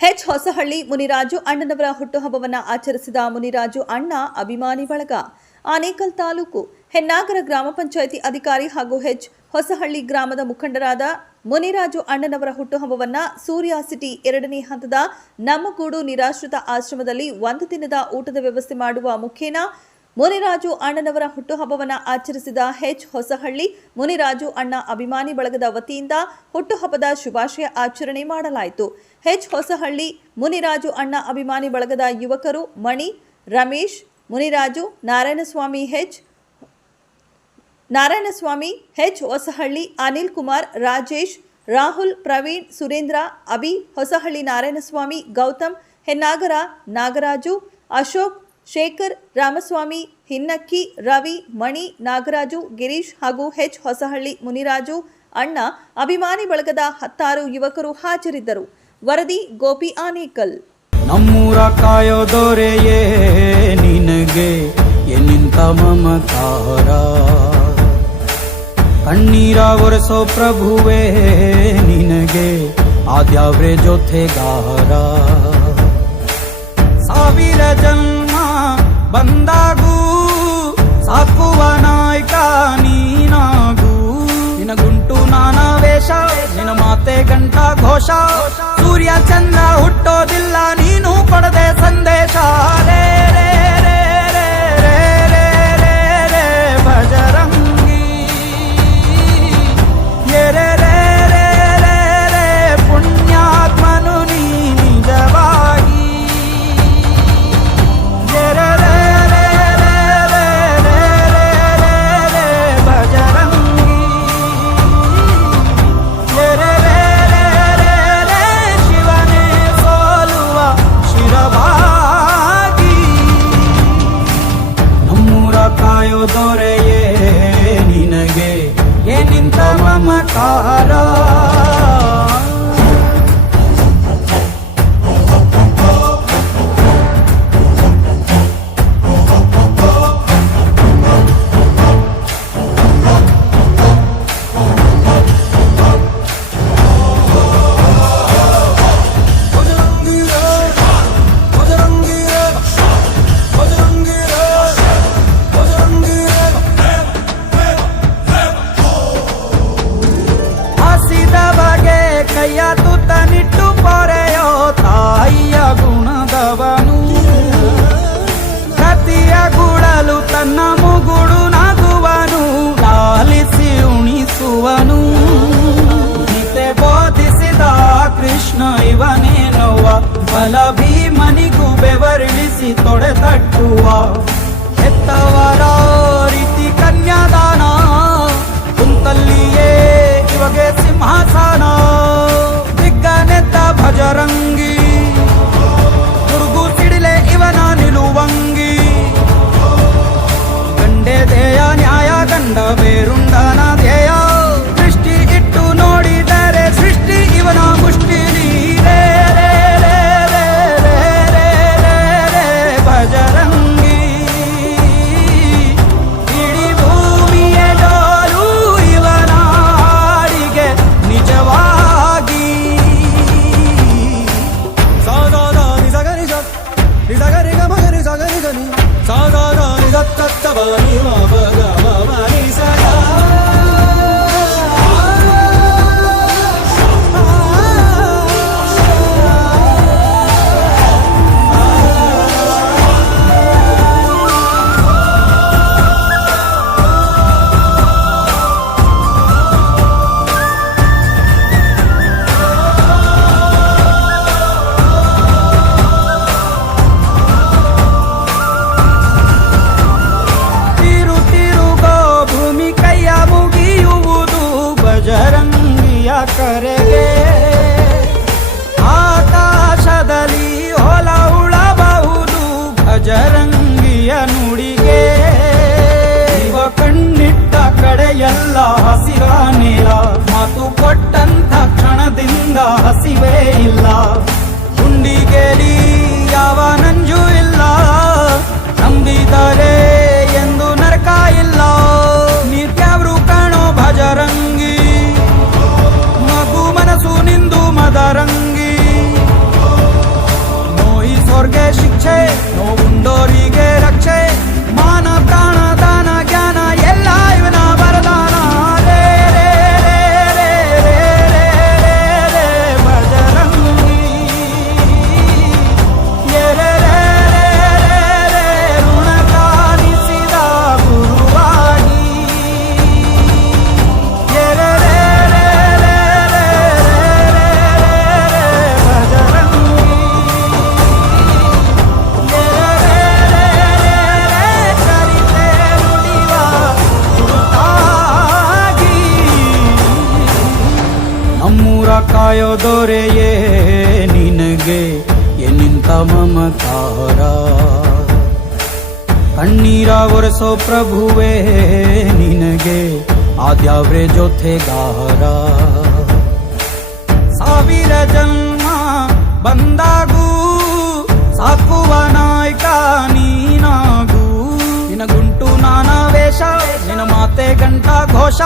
ಹೆಚ್ ಹೊಸಹಳ್ಳಿ ಮುನಿರಾಜು ಅಣ್ಣನವರ ಹುಟ್ಟುಹಬ್ಬವನ್ನು ಆಚರಿಸಿದ ಮುನಿರಾಜು ಅಣ್ಣ ಅಭಿಮಾನಿ ಬಳಗ. ಆನೇಕಲ್ ತಾಲೂಕು ಹೆನ್ನಾಗರ ಗ್ರಾಮ ಪಂಚಾಯಿತಿ ಅಧಿಕಾರಿ ಹಾಗೂ ಹೆಚ್ ಹೊಸಹಳ್ಳಿ ಗ್ರಾಮದ ಮುಖಂಡರಾದ ಮುನಿರಾಜು ಅಣ್ಣನವರ ಹುಟ್ಟುಹಬ್ಬವನ್ನ ಸೂರ್ಯ ಸಿಟಿ ಎರಡನೇ ಹಂತದ ನಮ್ಮಗೂಡು ನಿರಾಶ್ರಿತ ಆಶ್ರಮದಲ್ಲಿ ಒಂದು ದಿನದ ಊಟದ ವ್ಯವಸ್ಥೆ ಮಾಡುವ ಮುಖೇನ ಮುನಿರಾಜು ಅಣ್ಣನವರ ಹುಟ್ಟುಹಬ್ಬವನ್ನು ಆಚರಿಸಿದ ಹೆಚ್ ಹೊಸಹಳ್ಳಿ, ಮುನಿರಾಜು ಅಣ್ಣ ಅಭಿಮಾನಿ ಬಳಗದ ವತಿಯಿಂದ ಹುಟ್ಟುಹಬ್ಬದ ಶುಭಾಶಯ ಆಚರಣೆ ಮಾಡಲಾಯಿತು. ಹೆಚ್ ಹೊಸಹಳ್ಳಿ, ಮುನಿರಾಜು ಅಣ್ಣ ಅಭಿಮಾನಿ ಬಳಗದ ಯುವಕರು ಮಣಿ, ರಮೇಶ್, ಮುನಿರಾಜು, ನಾರಾಯಣಸ್ವಾಮಿ ಹೆಚ್ ನಾರಾಯಣಸ್ವಾಮಿ, ಹೆಚ್ ಹೊಸಹಳ್ಳಿ, ಅನಿಲ್ ಕುಮಾರ್, ರಾಜೇಶ್, ರಾಹುಲ್, ಪ್ರವೀಣ್, ಸುರೇಂದ್ರ, ಅಭಿ, ಹೊಸಹಳ್ಳಿ ನಾರಾಯಣಸ್ವಾಮಿ, ಗೌತಮ್ ಹೆನ್ನಾಗರ ನಾಗರಾಜು, ಅಶೋಕ್ ಶೇಖರ್, ರಾಮಸ್ವಾಮಿ, ಹಿನ್ನಕ್ಕಿ, ರವಿ, ಮಣಿ, ನಾಗರಾಜು, ಗಿರೀಶ್ ಹಾಗೂ ಹೆಚ್ ಹೊಸಹಳ್ಳಿ ಮುನಿರಾಜು, ಅಣ್ಣ, ಅಭಿಮಾನಿ ಬಳಗದ ಹತ್ತಾರು ಯುವಕರು ಹಾಜರಿದ್ದರು. ವರದಿ, ಗೋಪಿ ಆನೇಕಲ್. ನಮ್ಮೂರ ಕಾಯೋ ದೊರೆಯೇ ನಿನಗೆ, ಎನ್ನಿಂತ ಮಮಕಾರ ಕಣ್ಣೀರ ಒರೆಸೋ ಪ್ರಭುವೇ ನಿನಗೆ, ಆದ್ಯಾವ್ರೆ ಜೊತೆಗಾರ? ಸಾವಿರ ಜನ್ಮ ಬಂದಾಗೂ ಸಾಕುವ ನಾಯಕ ನೀನಾಗೂ ನಿನ ಗುಂಟು ನಾನಾ ವೇಷ ನಿನ ಮಾತೆ ಗಂಟ ಘೋಷ ಸೂರ್ಯ ಚಂದ್ರ ಹುಟ್ಟೋದಿಲ್ಲ ನೀನು ಕೊಡದೆ ಸಂದೇಶ ಬಲ ಭೀಮನಿಗೂ ಬೆವರಿಳಿಸಿ ತೊಡೆ ತಟ್ಟುವ ಹೆತ್ತವರ ರೀತಿ ಕನ್ಯಾದಾನ. ಕುಂತಲ್ಲಿಯೇ ಇವಗೆ ಸಿಂಹಾಸನ. ದಿಗ್ಗನೆತ್ತ ಭಜರಂಗಿ నిజగరి మగరి సగరి గని సాగా నిజ మా భగవాని ಇಲ್ಲ ನಮ್ಮೂರ ಕಾಯೋದೊರೆಯೇ ನಿನಗೆ. ಎನ್ನಿಂತ ಮಮಕಾರ ಕಣ್ಣೀರ ಒರೆಸೋ ಪ್ರಭುವೇ ನಿನಗೆ. ಆದ್ಯಾವ್ರೆ ಜೊತೆಗಾರ. ಸಾವಿರ ಜನ್ಮ ಬಂದಾಗೂ, ಸಾಕುವ ನಾಯ್ಕ ನೀನಾಗೂ. ನಿನಗುಂಟು ನಾನಾ ವೇಷ ನಿನ ಮಾತೆ ಘಂಟಾ ಘೋಷ.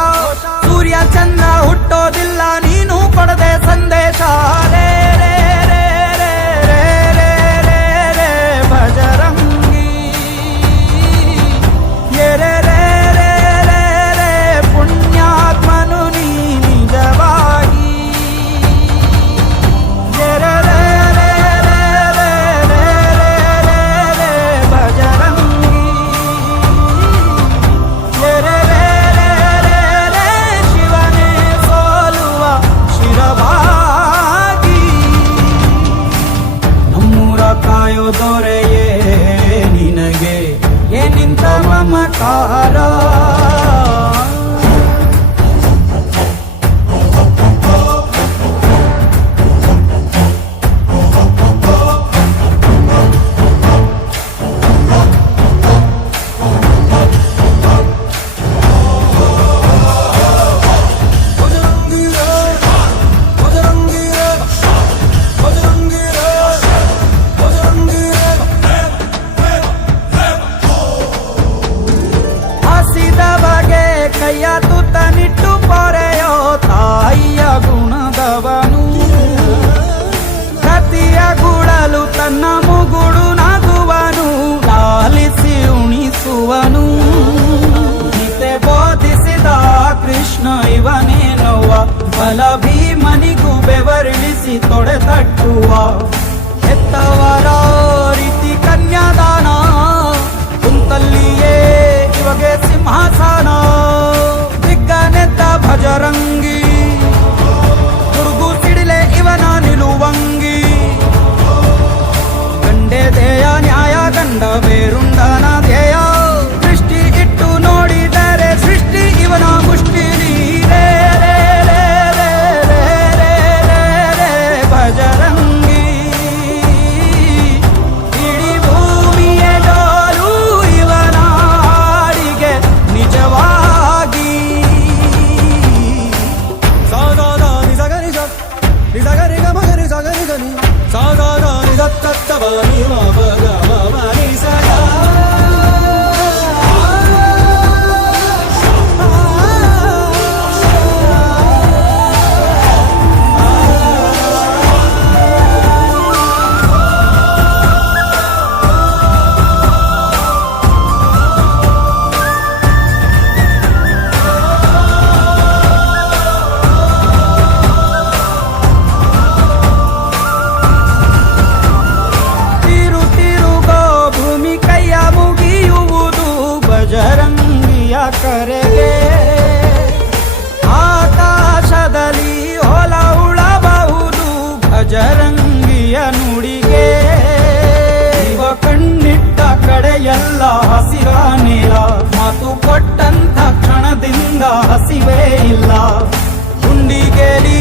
ಎತ್ತಲ ಭೀಮನಿಗೂ ಬೆವರಿಳಿಸಿ ತೊಡೆ ತಟ್ಟುವ ಹೆತ್ತವರ ರೀತಿ ಕನ್ಯಾದಾನ ಕುಂತಲ್ಲಿಯೇ ಇವಾಗ ಸಿಂಹಾಸ இல்லா குண்டி கேடி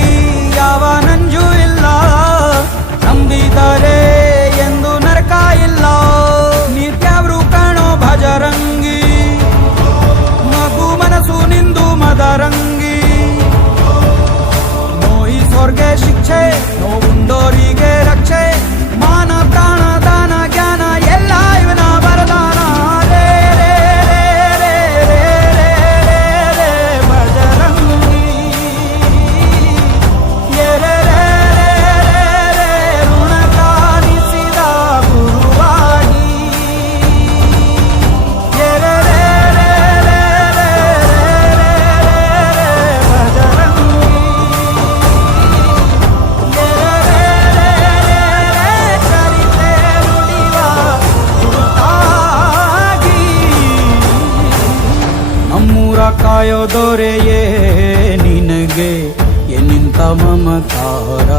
ಮಮತಾರ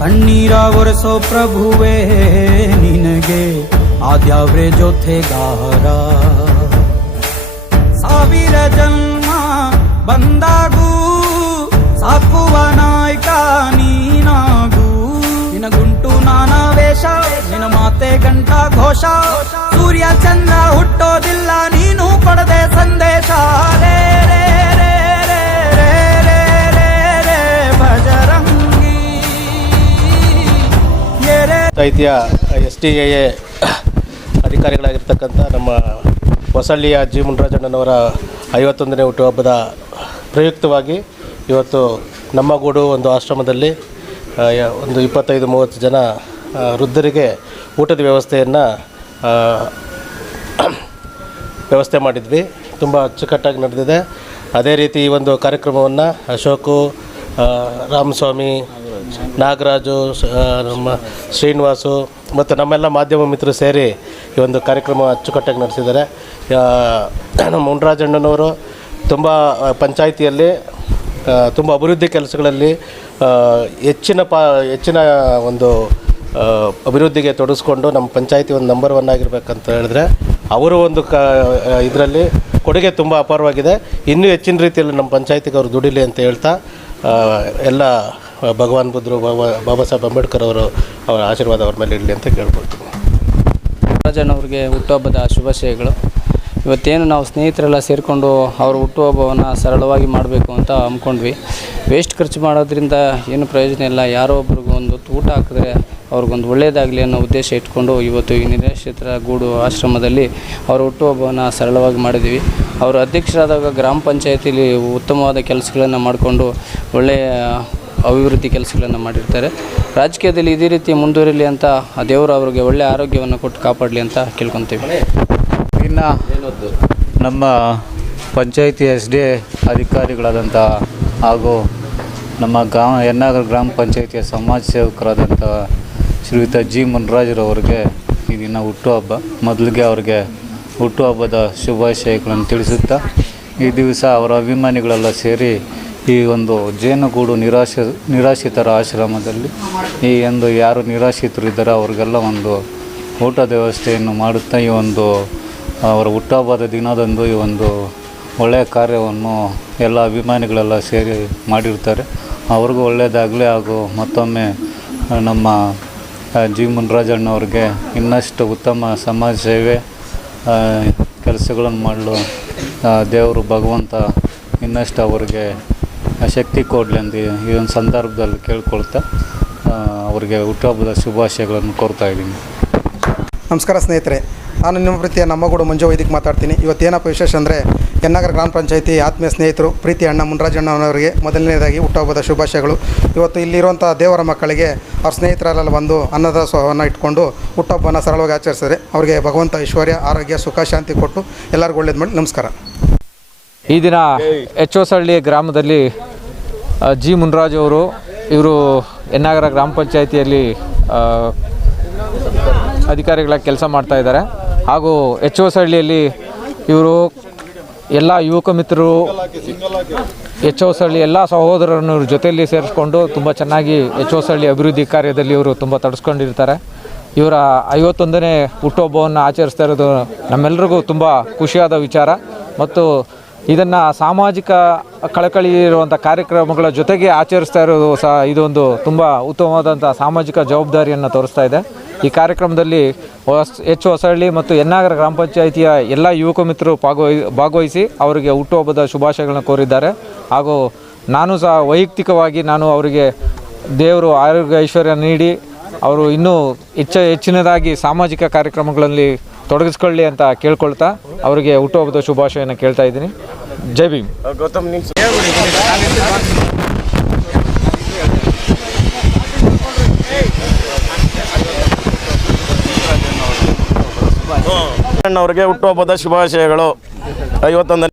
ಕಣ್ಣೀರ ಒರೆಸೋ ಪ್ರಭುವೇ ನಿನಗೆ ಆದ್ಯಾವ್ರೆ ಜೊತೆಗಾರ. ಸಾವಿರ ಜನ್ಮ ಬಂದಾಗೂ ಸಾಕುವ ನಾಯ್ಕ ನೀನಾಗೂ. ನಿನ ಗುಂಟು ನಾನ ವೇಷ, ನಿನ್ನ ಮಾತೆ ಘಂಟಾ ಘೋಷ. ಸೂರ್ಯ ಚಂದ್ರ ಹುಟ್ಟೋದಿಲ್ಲ, ನೀನು ಕೊಡದೆ ಸಂದೆ ಪಂಚಾಯಿತಿಯ ಎಸ್ ಟಿ ಎ ಅಧಿಕಾರಿಗಳಾಗಿರ್ತಕ್ಕಂಥ ನಮ್ಮ ಹೊಸಳ್ಳಿಯ ಜಿ ಮುನ್ರಾಜಣ್ಣನವರ ಐವತ್ತೊಂದನೇ ಹುಟ್ಟುಹಬ್ಬದ ಪ್ರಯುಕ್ತವಾಗಿ ಇವತ್ತು ನಮ್ಮ ಗೂಡು ಒಂದು ಆಶ್ರಮದಲ್ಲಿ ಒಂದು ಇಪ್ಪತ್ತೈದು ಮೂವತ್ತು ಜನ ವೃದ್ಧರಿಗೆ ಊಟದ ವ್ಯವಸ್ಥೆಯನ್ನು ವ್ಯವಸ್ಥೆ ಮಾಡಿದ್ವಿ. ತುಂಬ ಅಚ್ಚುಕಟ್ಟಾಗಿ ನಡೆದಿದೆ. ಅದೇ ರೀತಿ ಈ ಒಂದು ಕಾರ್ಯಕ್ರಮವನ್ನು ಅಶೋಕು ರಾಮಸ್ವಾಮಿ ನಾಗರಾಜು ನಮ್ಮ ಶ್ರೀನಿವಾಸು ಮತ್ತು ನಮ್ಮೆಲ್ಲ ಮಾಧ್ಯಮ ಮಿತ್ರರು ಸೇರಿ ಈ ಒಂದು ಕಾರ್ಯಕ್ರಮ ಅಚ್ಚುಕಟ್ಟಾಗಿ ನಡೆಸಿದ್ದಾರೆ. ನಮ್ಮ ಮುನ್ರಾಜಣ್ಣನವರು ತುಂಬ ಪಂಚಾಯಿತಿಯಲ್ಲಿ ತುಂಬ ಅಭಿವೃದ್ಧಿ ಕೆಲಸಗಳಲ್ಲಿ ಹೆಚ್ಚಿನ ಪಾ, ಹೆಚ್ಚಿನ ಒಂದು ಅಭಿವೃದ್ಧಿಗೆ ತೊಡಗಿಸ್ಕೊಂಡು ನಮ್ಮ ಪಂಚಾಯಿತಿ ಒಂದು ನಂಬರ್ ಒನ್ ಆಗಿರ್ಬೇಕಂತ ಹೇಳಿದ್ರೆ ಅವರು ಒಂದು ಕ ಇದರಲ್ಲಿ ಕೊಡುಗೆ ತುಂಬ ಅಪಾರವಾಗಿದೆ. ಇನ್ನೂ ಹೆಚ್ಚಿನ ರೀತಿಯಲ್ಲಿ ನಮ್ಮ ಪಂಚಾಯತಿಗೆ ಅವರು ದುಡಿಲಿ ಅಂತ ಹೇಳ್ತಾ ಎಲ್ಲ ಭಗವಾನ್ ಬುದ್ಧರು, ಬಾಬಾ ಬಾಬಾ ಸಾಹೇಬ್ ಅಂಬೇಡ್ಕರ್ ಅವರು ಅವರ ಆಶೀರ್ವಾದ ಅವ್ರ ಮೇಲೆ ಇರಲಿ ಅಂತ ಕೇಳ್ಕೊಳ್ತೀನಿ ರಾಜಣ್ಣವ್ರಿಗೆ ಹುಟ್ಟುಹಬ್ಬದ ಶುಭಾಶಯಗಳು. ಇವತ್ತೇನು ನಾವು ಸ್ನೇಹಿತರೆಲ್ಲ ಸೇರಿಕೊಂಡು ಅವ್ರ ಹುಟ್ಟುಹಬ್ಬವನ್ನು ಸರಳವಾಗಿ ಮಾಡಬೇಕು ಅಂತ ಅಂದ್ಕೊಂಡ್ವಿ. ವೇಸ್ಟ್ ಖರ್ಚು ಮಾಡೋದ್ರಿಂದ ಏನು ಪ್ರಯೋಜನ ಇಲ್ಲ. ಯಾರೋ ಒಬ್ರಿಗೂ ಒಂದು ಊಟ ಹಾಕಿದ್ರೆ ಅವ್ರಿಗೊಂದು ಒಳ್ಳೆಯದಾಗಲಿ ಅನ್ನೋ ಉದ್ದೇಶ ಇಟ್ಕೊಂಡು ಇವತ್ತು ಈ ನಿರಾಶ್ರಿತರ ಗೂಡು ಆಶ್ರಮದಲ್ಲಿ ಅವ್ರ ಹುಟ್ಟುಹಬ್ಬವನ್ನು ಸರಳವಾಗಿ ಮಾಡಿದ್ದೀವಿ. ಅವರು ಅಧ್ಯಕ್ಷರಾದಾಗ ಗ್ರಾಮ ಪಂಚಾಯತಿಲಿ ಉತ್ತಮವಾದ ಕೆಲಸಗಳನ್ನು ಮಾಡಿಕೊಂಡು ಒಳ್ಳೆಯ ಅಭಿವೃದ್ಧಿ ಕೆಲಸಗಳನ್ನು ಮಾಡಿರ್ತಾರೆ. ರಾಜಕೀಯದಲ್ಲಿ ಇದೇ ರೀತಿ ಮುಂದುವರಿಲಿ ಅಂತ ಆ ದೇವರು ಅವರಿಗೆ ಒಳ್ಳೆಯ ಆರೋಗ್ಯವನ್ನು ಕೊಟ್ಟು ಕಾಪಾಡಲಿ ಅಂತ ಕೇಳ್ಕೊತೀವಿ. ಇನ್ನು ನಮ್ಮ ಪಂಚಾಯಿತಿ ಎಸ್ ಡಿ ಅಧಿಕಾರಿಗಳಾದಂಥ ಹಾಗೂ ನಮ್ಮ ಗ್ರಾಮ ಎನ್ನಾಗರ ಗ್ರಾಮ ಪಂಚಾಯಿತಿಯ ಸಮಾಜ ಸೇವಕರಾದಂಥ ಶ್ರೀಯುತ ಜಿ ಮುನ್ರಾಜ್ರವರಿಗೆ ಈ ದಿನ ಹುಟ್ಟುಹಬ್ಬ ಮೊದಲಿಗೆ ಅವರಿಗೆ ಹುಟ್ಟುಹಬ್ಬದ ಶುಭಾಶಯಗಳನ್ನು ತಿಳಿಸುತ್ತಾ ಈ ದಿವಸ ಅವರ ಅಭಿಮಾನಿಗಳೆಲ್ಲ ಸೇರಿ ಈ ಒಂದು ಜೇನುಗೂಡು ನಿರಾಶ ನಿರಾಶ್ರಿತರ ಆಶ್ರಮದಲ್ಲಿ ಈ ಒಂದು ಯಾರು ನಿರಾಶ್ರಿತರಿದ್ದಾರೆ ಅವ್ರಿಗೆಲ್ಲ ಒಂದು ಊಟದ ವ್ಯವಸ್ಥೆಯನ್ನು ಮಾಡುತ್ತಾ ಈ ಒಂದು ಅವರ ಹುಟ್ಟಹಬ್ಬದ ದಿನದಂದು ಈ ಒಂದು ಒಳ್ಳೆಯ ಕಾರ್ಯವನ್ನು ಎಲ್ಲ ಅಭಿಮಾನಿಗಳೆಲ್ಲ ಸೇರಿ ಮಾಡಿರ್ತಾರೆ. ಅವ್ರಿಗೂ ಒಳ್ಳೆಯದಾಗಲಿ ಹಾಗೂ ಮತ್ತೊಮ್ಮೆ ನಮ್ಮ ಜಿ. ಮುನ್ರಾಜಣ್ಣವ್ರಿಗೆ ಇನ್ನಷ್ಟು ಉತ್ತಮ ಸಮಾಜ ಸೇವೆ ಕೆಲಸಗಳನ್ನು ಮಾಡಲು ದೇವರು ಭಗವಂತ ಇನ್ನಷ್ಟು ಅವರಿಗೆ ಶಕ್ತಿ ಕೊಡಲಿ ಅಂತ ಈ- ಒಂದು ಸಂದರ್ಭದಲ್ಲಿ ಕೇಳ್ಕೊಳ್ತಾ ಅವರಿಗೆ ಹುಟ್ಟುಹಬ್ಬದ ಶುಭಾಶಯಗಳನ್ನು ಕೋರ್ತಾ ಇದ್ದೀನಿ. ನಮಸ್ಕಾರ ಸ್ನೇಹಿತರೆ, ನಾನು ನಿಮ್ಮ ಪ್ರೀತಿಯ ನಮ್ಮಗೂಡು ಮಂಜು ವೈದಿಕ್ ಮಾತಾಡ್ತೀನಿ. ಇವತ್ತೇನಪ್ಪ ವಿಶೇಷ ಅಂದರೆ ಎನ್ನಗರ ಗ್ರಾಮ ಪಂಚಾಯತಿ ಆತ್ಮೀಯ ಸ್ನೇಹಿತರು ಪ್ರೀತಿ ಅಣ್ಣ ಮುನ್ರಾಜಣ್ಣವರಿಗೆ ಮೊದಲನೇದಾಗಿ ಹುಟ್ಟುಹಬ್ಬದ ಶುಭಾಶಯಗಳು. ಇವತ್ತು ಇಲ್ಲಿರುವಂಥ ದೇವರ ಮಕ್ಕಳಿಗೆ ಅವ್ರ ಸ್ನೇಹಿತರೆಲ್ಲ ಬಂದು ಅನ್ನದ ಸ್ವವನ್ನು ಇಟ್ಕೊಂಡು ಹುಟ್ಟುಹಬ್ಬನ ಸರಳವಾಗಿ ಆಚರಿಸಿದರೆ ಅವರಿಗೆ ಭಗವಂತ ಐಶ್ವರ್ಯ, ಆರೋಗ್ಯ, ಸುಖ, ಶಾಂತಿ ಕೊಟ್ಟು ಎಲ್ಲರಿಗೂ ಒಳ್ಳೇದು ಮಾಡಿ. ನಮಸ್ಕಾರ. ಈ ದಿನ ಎಚ್ ಹೊಸಳ್ಳಿ ಗ್ರಾಮದಲ್ಲಿ ಜಿ ಮುನ್ರಾಜ್ ಅವರು, ಇವರು ಎನ್ನಾಗರ ಗ್ರಾಮ ಪಂಚಾಯಿತಿಯಲ್ಲಿ ಅಧಿಕಾರಿಗಳ ಕೆಲಸ ಮಾಡ್ತಾ ಇದ್ದಾರೆ. ಹಾಗೂ ಎಚ್ ಹೊಸಳ್ಳಿಯಲ್ಲಿ ಇವರು ಎಲ್ಲ ಯುವಕ ಮಿತ್ರರು ಎಚ್ ಸಳ್ಳಿ ಎಲ್ಲ ಸಹೋದರರನ್ನು ಇವ್ರ ಜೊತೆಯಲ್ಲಿ ಸೇರಿಸ್ಕೊಂಡು ತುಂಬ ಚೆನ್ನಾಗಿ ಎಚ್ ಸಳ್ಳಿ ಅಭಿವೃದ್ಧಿ ಕಾರ್ಯದಲ್ಲಿ ಇವರು ತುಂಬ ತಡ್ಸ್ಕೊಂಡಿರ್ತಾರೆ. ಇವರ ಐವತ್ತೊಂದನೇ ಹುಟ್ಟುಹಬ್ಬವನ್ನು ಆಚರಿಸ್ತಾ ಇರೋದು ನಮ್ಮೆಲ್ಲರಿಗೂ ತುಂಬ ಖುಷಿಯಾದ ವಿಚಾರ. ಮತ್ತು ಇದನ್ನು ಸಾಮಾಜಿಕ ಕಳಕಳಿ ಇರುವಂಥ ಕಾರ್ಯಕ್ರಮಗಳ ಜೊತೆಗೆ ಆಚರಿಸ್ತಾ ಇರೋದು ಸಹ ಇದೊಂದು ತುಂಬ ಉತ್ತಮವಾದಂಥ ಸಾಮಾಜಿಕ ಜವಾಬ್ದಾರಿಯನ್ನು ತೋರಿಸ್ತಾ ಇದೆ. ಈ ಕಾರ್ಯಕ್ರಮದಲ್ಲಿ ಹೊಸ್ ಎಚ್ ಹೊಸಳ್ಳಿ ಮತ್ತು ಎನ್ನಾಗರ ಗ್ರಾಮ ಪಂಚಾಯಿತಿಯ ಎಲ್ಲ ಯುವಕ ಮಿತ್ರರು ಭಾಗವಹಿ ಭಾಗವಹಿಸಿ ಅವರಿಗೆ ಹುಟ್ಟುಹಬ್ಬದ ಶುಭಾಶಯಗಳನ್ನು ಕೋರಿದ್ದಾರೆ. ಹಾಗೂ ನಾನು ಸಹ ವೈಯಕ್ತಿಕವಾಗಿ ನಾನು ಅವರಿಗೆ ದೇವರು ಆರೋಗ್ಯ ಐಶ್ವರ್ಯ ನೀಡಿ, ಅವರು ಇನ್ನೂ ಹೆಚ್ಚ ಹೆಚ್ಚಿನದಾಗಿ ಸಾಮಾಜಿಕ ಕಾರ್ಯಕ್ರಮಗಳಲ್ಲಿ ತೊಡಗಿಸ್ಕೊಳ್ಳಿ ಅಂತ ಕೇಳ್ಕೊಳ್ತಾ ಅವರಿಗೆ ಹುಟ್ಟುಹಬ್ಬದ ಶುಭಾಶಯನ ಕೇಳ್ತಾ ಇದ್ದೀನಿ. ಜೈ ಭೀಮ್. ಗೌತಮ್ ಅವರಿಗೆ ಹುಟ್ಟುಹಬ್ಬದ ಶುಭಾಶಯಗಳು. ಐವತ್ತೊಂದನೇ